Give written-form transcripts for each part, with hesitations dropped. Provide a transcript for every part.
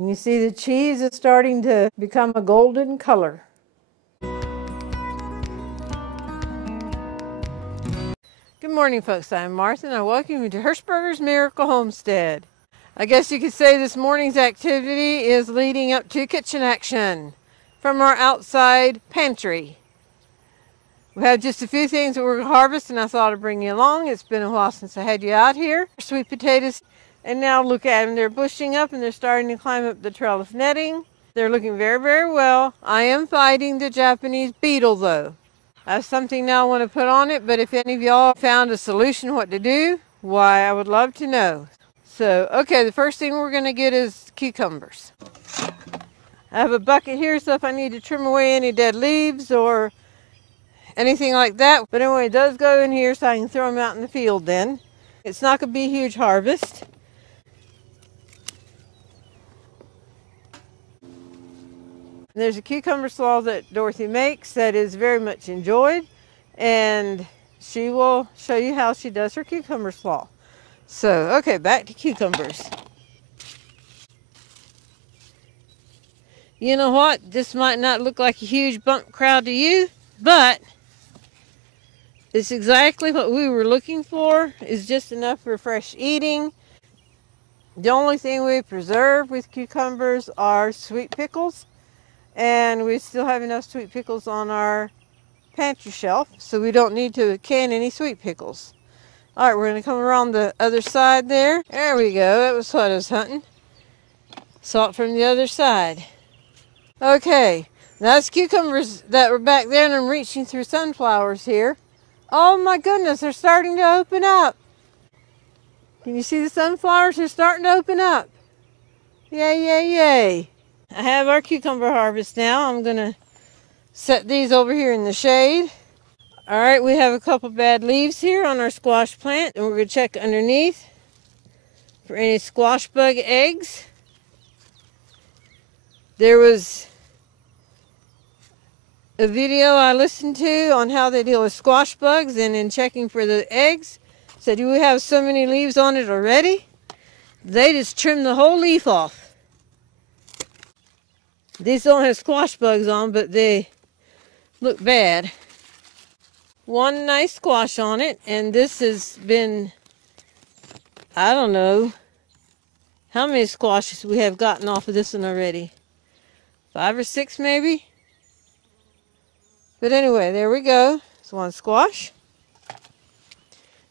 You see the cheese is starting to become a golden color. Good morning, folks. I'm Martha, and I welcome you to Hirschberger's Miracle Homestead. I guess you could say this morning's activity is leading up to kitchen action from our outside pantry. We have just a few things that we're going to harvest, and I thought I'd bring you along. It's been a while since I had you out here. Sweet potatoes, and now look at them. They're bushing up, and they're starting to climb up the trellis netting. They're looking very, very well. I am fighting the Japanese beetle, though. I have something now I want to put on it, but if any of y'all found a solution what to do, why, I would love to know. So, okay, the first thing we're going to get is cucumbers. I have a bucket here, so if I need to trim away any dead leaves or anything like that. But anyway, it does go in here so I can throw them out in the field then. It's not going to be a huge harvest. There's a cucumber slaw that Dorothy makes that is very much enjoyed, and she will show you how she does her cucumber slaw. So, okay, back to cucumbers. You know what? This might not look like a huge bump crowd to you, but it's exactly what we were looking for. It's just enough for fresh eating. The only thing we preserve with cucumbers are sweet pickles. And we still have enough sweet pickles on our pantry shelf, so we don't need to can any sweet pickles. All right, we're going to come around the other side there. There we go. That was what I was hunting. Saw it from the other side. Okay, that's cucumbers that were back there, and I'm reaching through sunflowers here. Oh my goodness, they're starting to open up. Can you see the sunflowers? They're starting to open up. Yay, yay, yay. I have our cucumber harvest now. I'm going to set these over here in the shade. All right, we have a couple bad leaves here on our squash plant, and we're going to check underneath for any squash bug eggs. There was a video I listened to on how they deal with squash bugs, and in checking for the eggs, said, "Do we have so many leaves on it already?" They just trimmed the whole leaf off. These don't have squash bugs on, but they look bad. One nice squash on it, and this has been, I don't know how many squashes we have gotten off of this one already. 5 or 6 maybe. But anyway, there we go. It's one squash.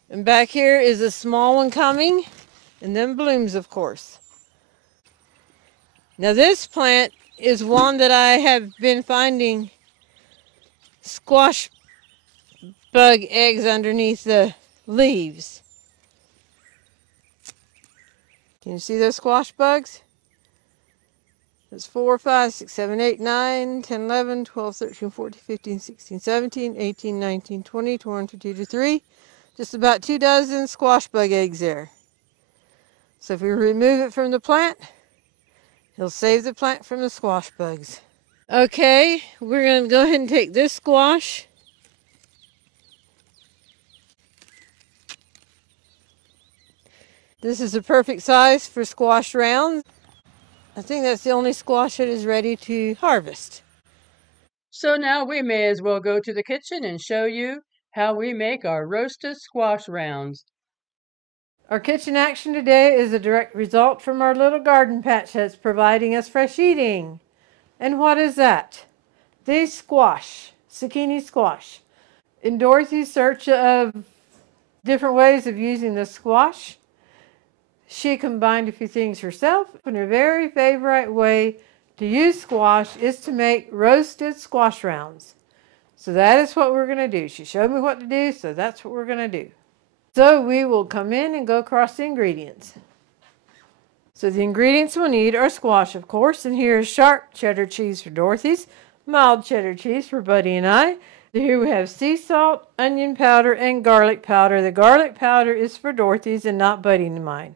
And back here is a small one coming, and then blooms, of course. Now this plant is one that I have been finding squash bug eggs underneath the leaves. Can you see those squash bugs? That's 4, 5, 6, 7, 8, 9, 10, 11, 12, 13, 14, 15, 16, 17, 18, 19, 20, 21, 22, 23. Just about 2 dozen squash bug eggs there. So if we remove it from the plant, it'll save the plant from the squash bugs. Okay, we're going to go ahead and take this squash. This is the perfect size for squash rounds. I think that's the only squash that is ready to harvest. So now we may as well go to the kitchen and show you how we make our roasted squash rounds. Our kitchen action today is a direct result from our little garden patch that's providing us fresh eating. And what is that? These squash, zucchini squash. In Dorothy's search of different ways of using the squash, she combined a few things herself, and her very favorite way to use squash is to make roasted squash rounds. So that is what we're going to do. She showed me what to do, so that's what we're going to do. So we will come in and go across the ingredients. So the ingredients we'll need are squash, of course, and here is sharp cheddar cheese for Dorothy's, mild cheddar cheese for Buddy and I. Here we have sea salt, onion powder, and garlic powder. The garlic powder is for Dorothy's and not Buddy and mine.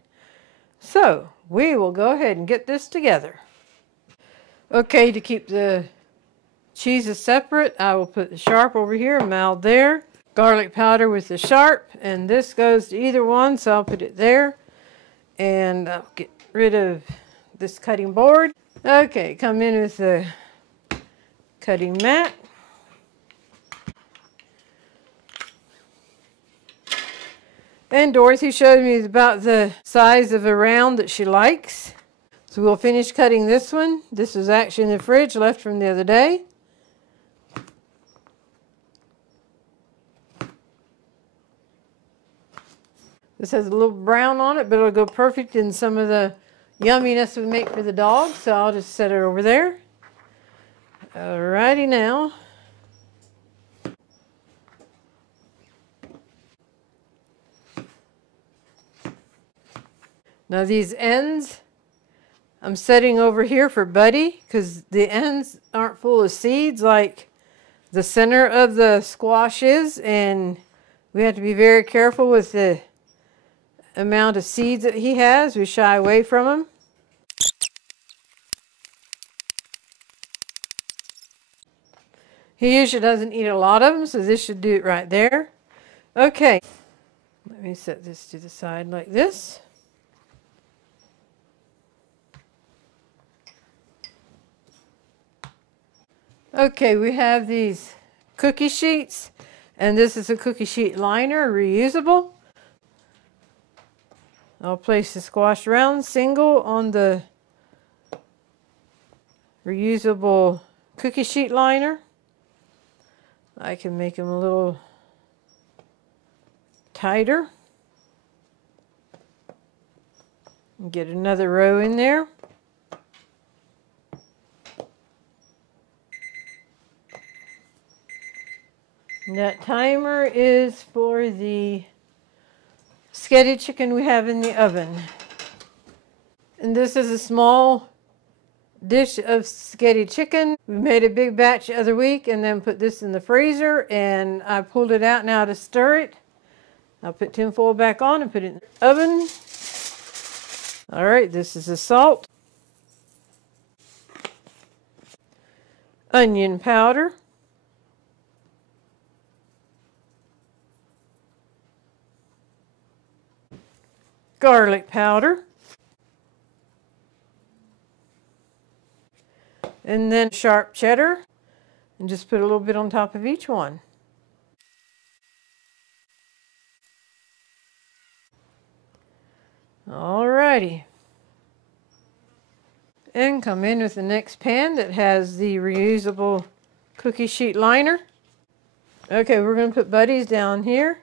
So we will go ahead and get this together. Okay, to keep the cheeses separate, I will put the sharp over here, mild there. Garlic powder with the sharp, and this goes to either one, so I'll put it there. And I'll get rid of this cutting board. Okay, come in with the cutting mat. And Dorothy showed me about the size of a round that she likes. So we'll finish cutting this one. This was actually in the fridge, left from the other day. This has a little brown on it, but it'll go perfect in some of the yumminess we make for the dog. So I'll just set it over there. Alrighty now. Now these ends, I'm setting over here for Buddy because the ends aren't full of seeds like the center of the squash is, and we have to be very careful with the amount of seeds that he has. We shy away from them. He usually doesn't eat a lot of them, so this should do it right there. Okay, let me set this to the side like this. Okay, we have these cookie sheets, and this is a cookie sheet liner, reusable. I'll place the squash round single on the reusable cookie sheet liner. I can make them a little tighter. And get another row in there. And that timer is for the Sketti chicken we have in the oven. And this is a small dish of Sketti chicken. We made a big batch the other week and then put this in the freezer, and I pulled it out now to stir it. I'll put tin foil back on and put it in the oven. All right, this is the salt. Onion powder. Garlic powder. And then sharp cheddar. And just put a little bit on top of each one. Alrighty. And come in with the next pan that has the reusable cookie sheet liner. Okay, we're going to put Buddy's down here.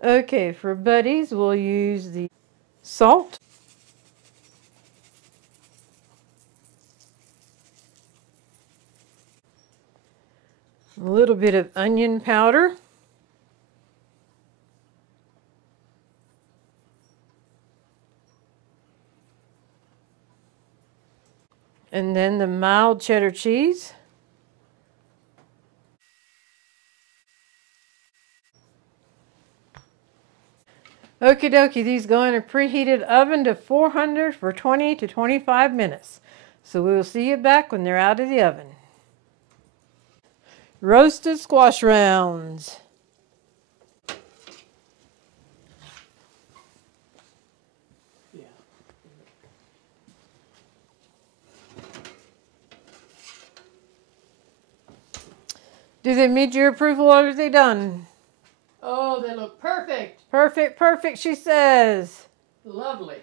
Okay, for Buddy's, we'll use the salt. A little bit of onion powder. And then the mild cheddar cheese. Okie dokie, these go in a preheated oven to 400 for 20 to 25 minutes. So we will see you back when they're out of the oven. Roasted squash rounds. Do they meet your approval, or are they done? Oh, they look perfect. Perfect, perfect, she says. Lovely.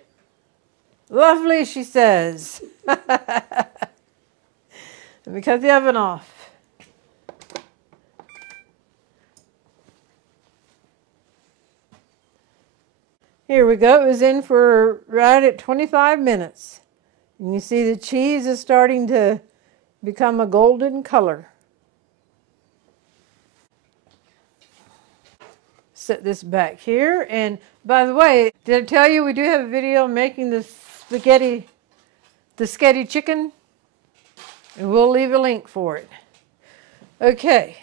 Lovely, she says. Let me cut the oven off. Here we go. It was in for right at 25 minutes. And you see the cheese is starting to become a golden color. Set this back here. And by the way, did I tell you we do have a video making the Sketti chicken? And we'll leave a link for it. Okay.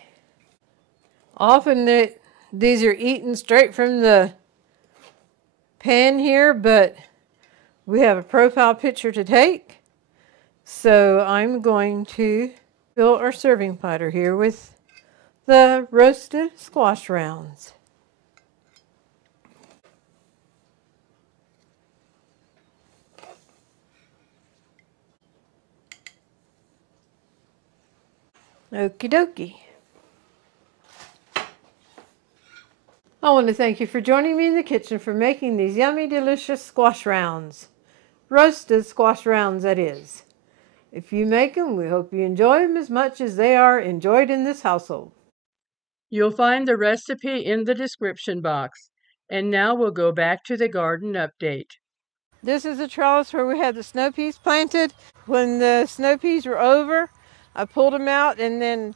Often these are eaten straight from the pan here, but we have a profile picture to take. So I'm going to fill our serving platter here with the roasted squash rounds. Okie dokie. I want to thank you for joining me in the kitchen for making these yummy, delicious squash rounds. Roasted squash rounds, that is. If you make them, we hope you enjoy them as much as they are enjoyed in this household. You'll find the recipe in the description box. And now we'll go back to the garden update. This is a trellis where we had the snow peas planted. When the snow peas were over, I pulled them out and then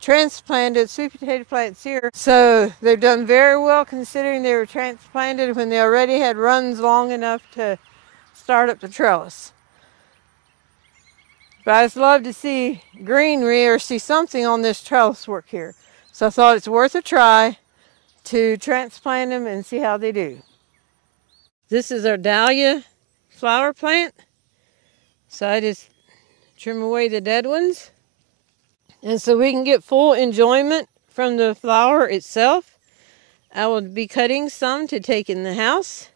transplanted sweet potato plants here. So they've done very well considering they were transplanted when they already had runs long enough to start up the trellis. But I just love to see greenery or see something on this trellis work here. So I thought it's worth a try to transplant them and see how they do. This is our Dahlia flower plant. So I just trim away the dead ones. And so we can get full enjoyment from the flower itself, I will be cutting some to take in the house.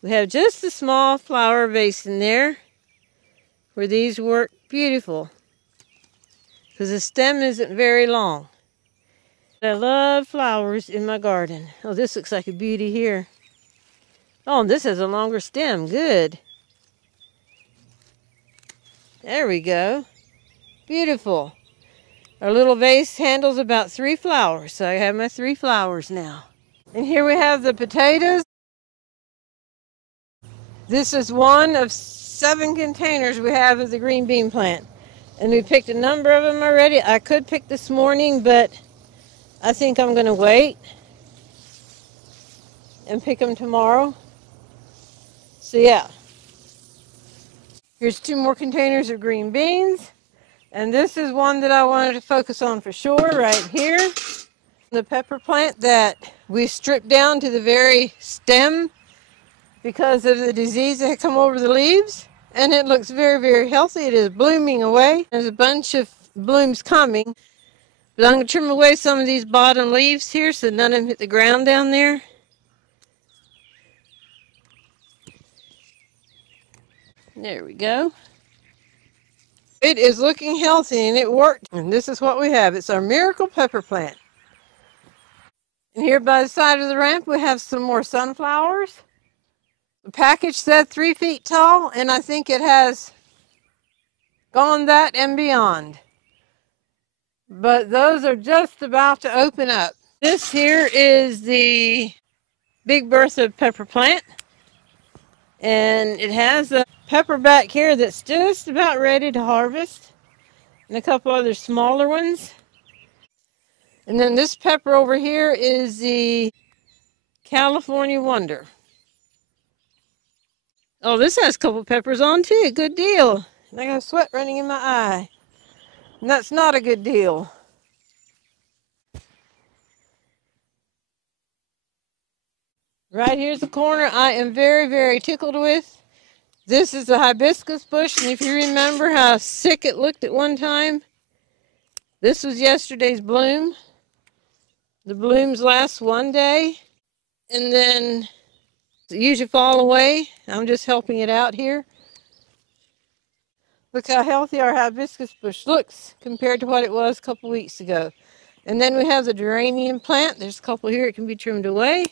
We have just a small flower vase in there where these work beautiful because the stem isn't very long. I love flowers in my garden. Oh, this looks like a beauty here. Oh, and this has a longer stem. Good. There we go. Beautiful. Our little vase handles about 3 flowers, so I have my 3 flowers now. And here we have the potatoes. This is one of 7 containers we have of the green bean plant. And we picked a number of them already. I could pick this morning, but I think I'm going to wait and pick them tomorrow. So yeah. Here's 2 more containers of green beans. And this is one that I wanted to focus on for sure right here. The pepper plant that we stripped down to the very stem because of the disease that had come over the leaves. And it looks very, very healthy. It is blooming away. There's a bunch of blooms coming. But I'm going to trim away some of these bottom leaves here so none of them hit the ground down there. There we go. It is looking healthy and it worked. And this is what we have. It's our miracle pepper plant. And here by the side of the ramp we have some more sunflowers. The package said 3 feet tall, and I think it has gone that and beyond. But those are just about to open up. This here is the Big Bertha pepper plant. And it has a pepper back here that's just about ready to harvest. And a couple other smaller ones. And then this pepper over here is the California Wonder. Oh, this has a couple peppers on too. Good deal. And I got sweat running in my eye. And that's not a good deal. Right here's the corner I am very, very tickled with. This is a hibiscus bush, and if you remember how sick it looked at one time, this was yesterday's bloom. The blooms last one day, and then they usually fall away. I'm just helping it out here. Look how healthy our hibiscus bush looks compared to what it was a couple weeks ago. And then we have the geranium plant. There's a couple here. It can be trimmed away.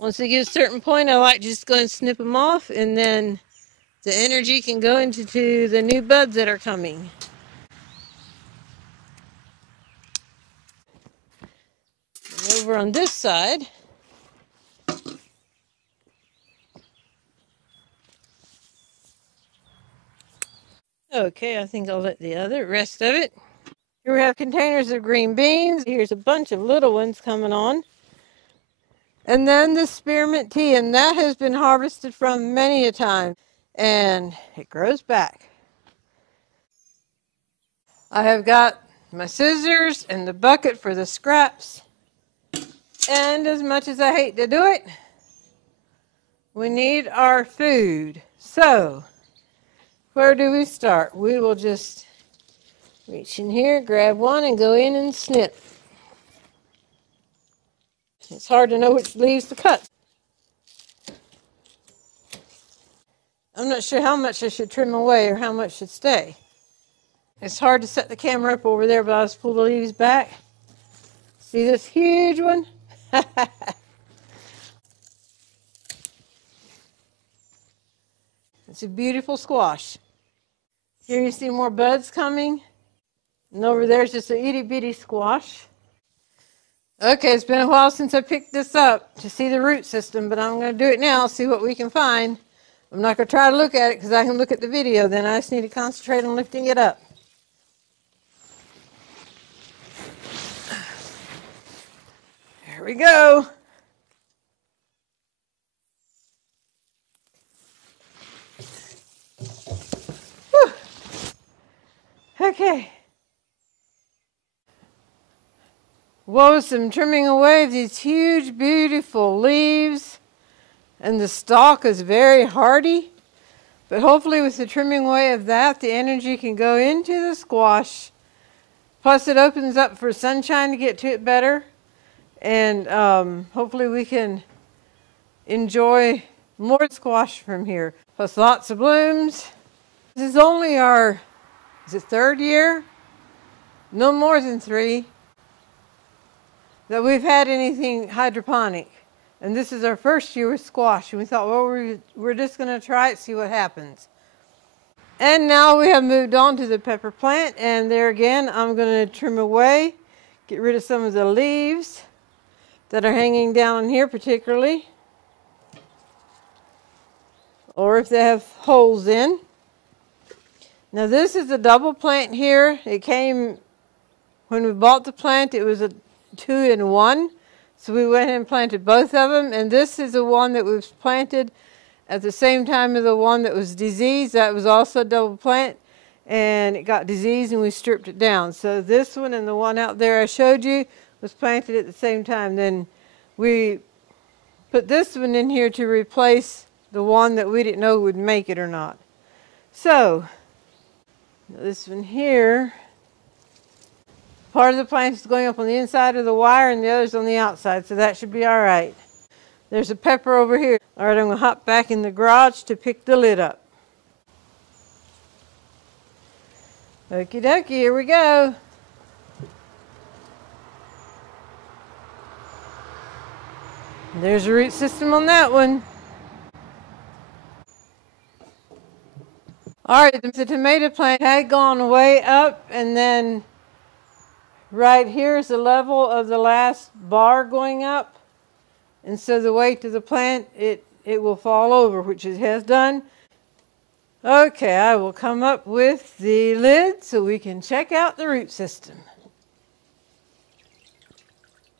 Once they get a certain point, I like to just go and snip them off, and then the energy can go into the new buds that are coming. And over on this side, okay, I think I'll let the rest of it. Here we have containers of green beans. Here's a bunch of little ones coming on. And then the spearmint tea, and that has been harvested from many a time. And it grows back. I have got my scissors and the bucket for the scraps. And as much as I hate to do it, we need our food. So, where do we start? We will just Reach in here, grab one, and go in and snip. It's hard to know which leaves to cut. I'm not sure how much I should trim away or how much should stay. It's hard to set the camera up over there, but I'll just pull the leaves back. See this huge one? It's a beautiful squash. Here you see more buds coming. And over there's just a itty bitty squash. Okay, it's been a while since I picked this up to see the root system, but I'm going to do it now, see what we can find. I'm not going to try to look at it because I can look at the video. Then I just need to concentrate on lifting it up. There we go. Whew. Okay. Whoa, some trimming away of these huge, beautiful leaves. And the stalk is very hardy. But hopefully with the trimming away of that, the energy can go into the squash. Plus it opens up for sunshine to get to it better. And hopefully we can enjoy more squash from here. Plus lots of blooms. This is only our, is it third year? No more than 3. That we've had anything hydroponic. And this is our first year with squash. And we thought, well, we're just going to try it, see what happens. And now we have moved on to the pepper plant. And there again, I'm going to trim away, get rid of some of the leaves that are hanging down here particularly. Or if they have holes in. Now this is a double plant here. It came, when we bought the plant, it was a 2-in-1. So we went and planted both of them. And this is the one that was planted at the same time as the one that was diseased. That was also a double plant. And it got diseased and we stripped it down. So this one and the one out there I showed you was planted at the same time. Then we put this one in here to replace the one that we didn't know would make it or not. So this one here, part of the plant is going up on the inside of the wire and the other's on the outside, so that should be all right. There's a pepper over here. All right, I'm going to hop back in the garage to pick the lid up. Okie dokie, here we go. There's a root system on that one. All right, the tomato plant had gone way up, and then right here is the level of the last bar going up. And so the weight of the plant, it will fall over, which it has done. Okay, I will come up with the lid so we can check out the root system.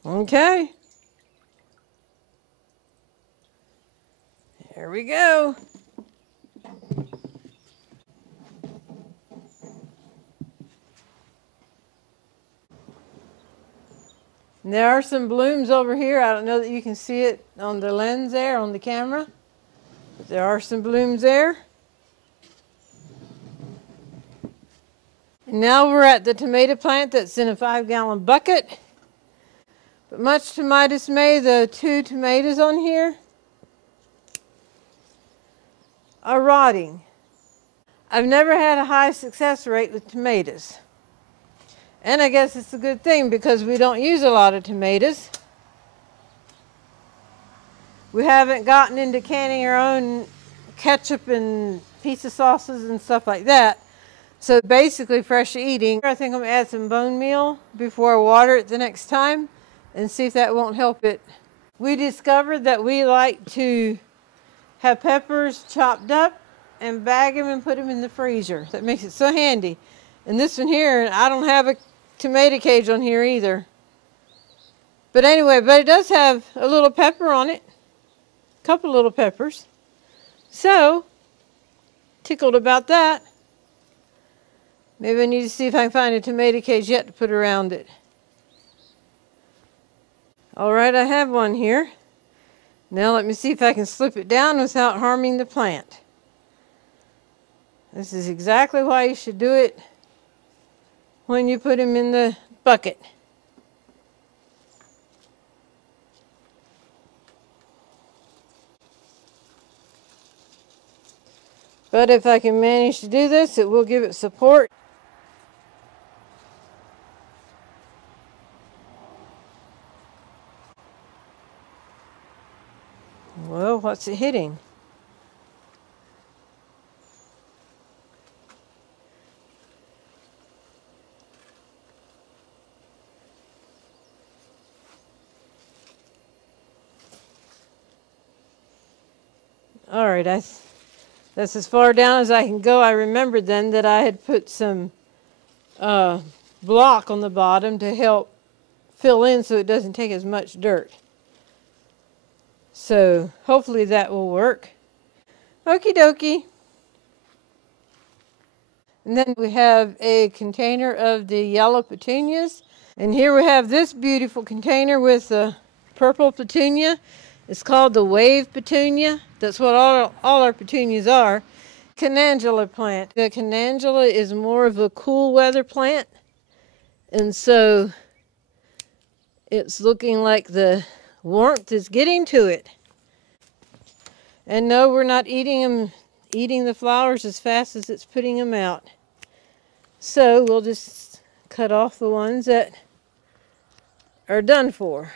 Okay. Here we go. And there are some blooms over here. I don't know that you can see it on the lens there, on the camera. But there are some blooms there. And now we're at the tomato plant that's in a 5-gallon bucket. But much to my dismay, the 2 tomatoes on here are rotting. I've never had a high success rate with tomatoes. And I guess it's a good thing because we don't use a lot of tomatoes. We haven't gotten into canning our own ketchup and pizza sauces and stuff like that. So basically fresh eating. I think I'm going to add some bone meal before I water it the next time and see if that won't help it. We discovered that we like to have peppers chopped up and bag them and put them in the freezer. That makes it so handy. And this one here, I don't have a tomato cage on here either. But anyway, but it does have a little pepper on it. A couple little peppers. So, tickled about that. Maybe I need to see if I can find a tomato cage yet to put around it. All right, I have one here. Now let me see if I can slip it down without harming the plant. This is exactly why you should do it when you put them in the bucket. But if I can manage to do this, it will give it support. Well, what's it hitting? All right, that's as far down as I can go. I remembered then that I had put some block on the bottom to help fill in so it doesn't take as much dirt. So hopefully that will work. Okie dokie. And then we have a container of the yellow petunias. And here we have this beautiful container with a purple petunia. It's called the wave petunia. That's what all our petunias are. Calendula plant. The calendula is more of a cool weather plant. And so it's looking like the warmth is getting to it. And no, we're not eating the flowers as fast as it's putting them out. So we'll just cut off the ones that are done for.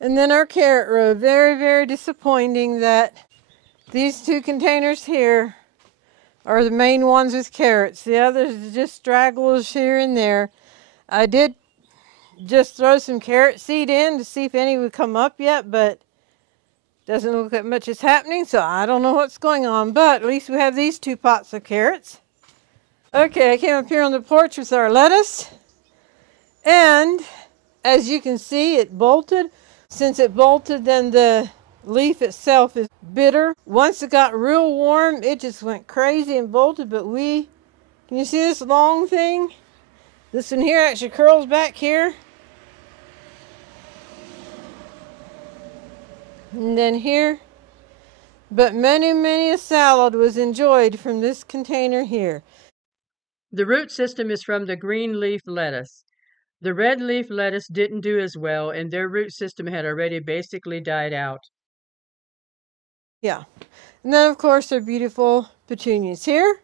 And then our carrot row. Very, very disappointing that these two containers here are the main ones with carrots. The others are just stragglers here and there. I did just throw some carrot seed in to see if any would come up yet, but doesn't look like much is happening, so I don't know what's going on. But at least we have these 2 pots of carrots. Okay, I came up here on the porch with our lettuce, and as you can see, it bolted. Since it bolted, then the leaf itself is bitter. Once it got real warm, it just went crazy and bolted, but can you see this long thing? This one here actually curls back here. And then here. But many, many a salad was enjoyed from this container here. The root system is from the green leaf lettuce. The red leaf lettuce didn't do as well, and their root system had already basically died out. Yeah. And then, of course, our beautiful petunias here.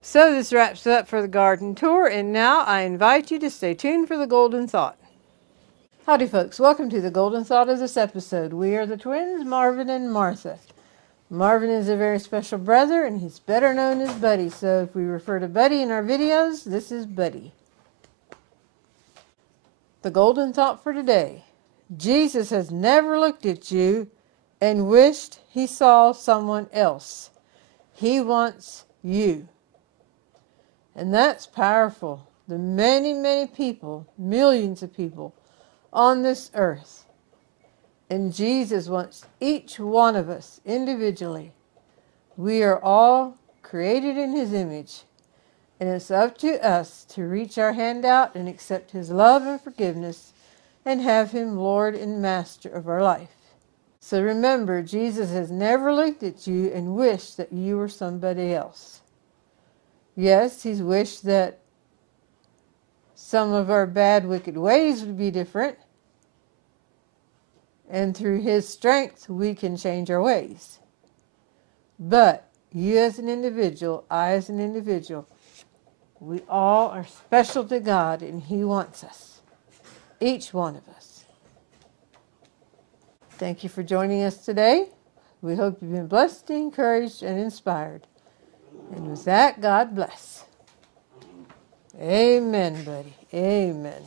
So this wraps it up for the garden tour, and now I invite you to stay tuned for the golden thought. Howdy, folks. Welcome to the golden thought of this episode. We are the twins, Marvin and Martha. Marvin is a very special brother, and he's better known as Buddy. So if we refer to Buddy in our videos, this is Buddy. The golden thought for today. Jesus has never looked at you and wished he saw someone else. He wants you. And that's powerful. The many, many people, millions of people on this earth. And Jesus wants each one of us individually. We are all created in his image. And it's up to us to reach our hand out and accept his love and forgiveness and have him Lord and Master of our life. So remember, Jesus has never looked at you and wished that you were somebody else. Yes, he's wished that some of our bad, wicked ways would be different. And through his strength, we can change our ways. But you as an individual, I as an individual, we all are special to God, and he wants us. Each one of us. Thank you for joining us today. We hope you've been blessed, encouraged, and inspired. And with that, God bless. Amen, buddy. Amen.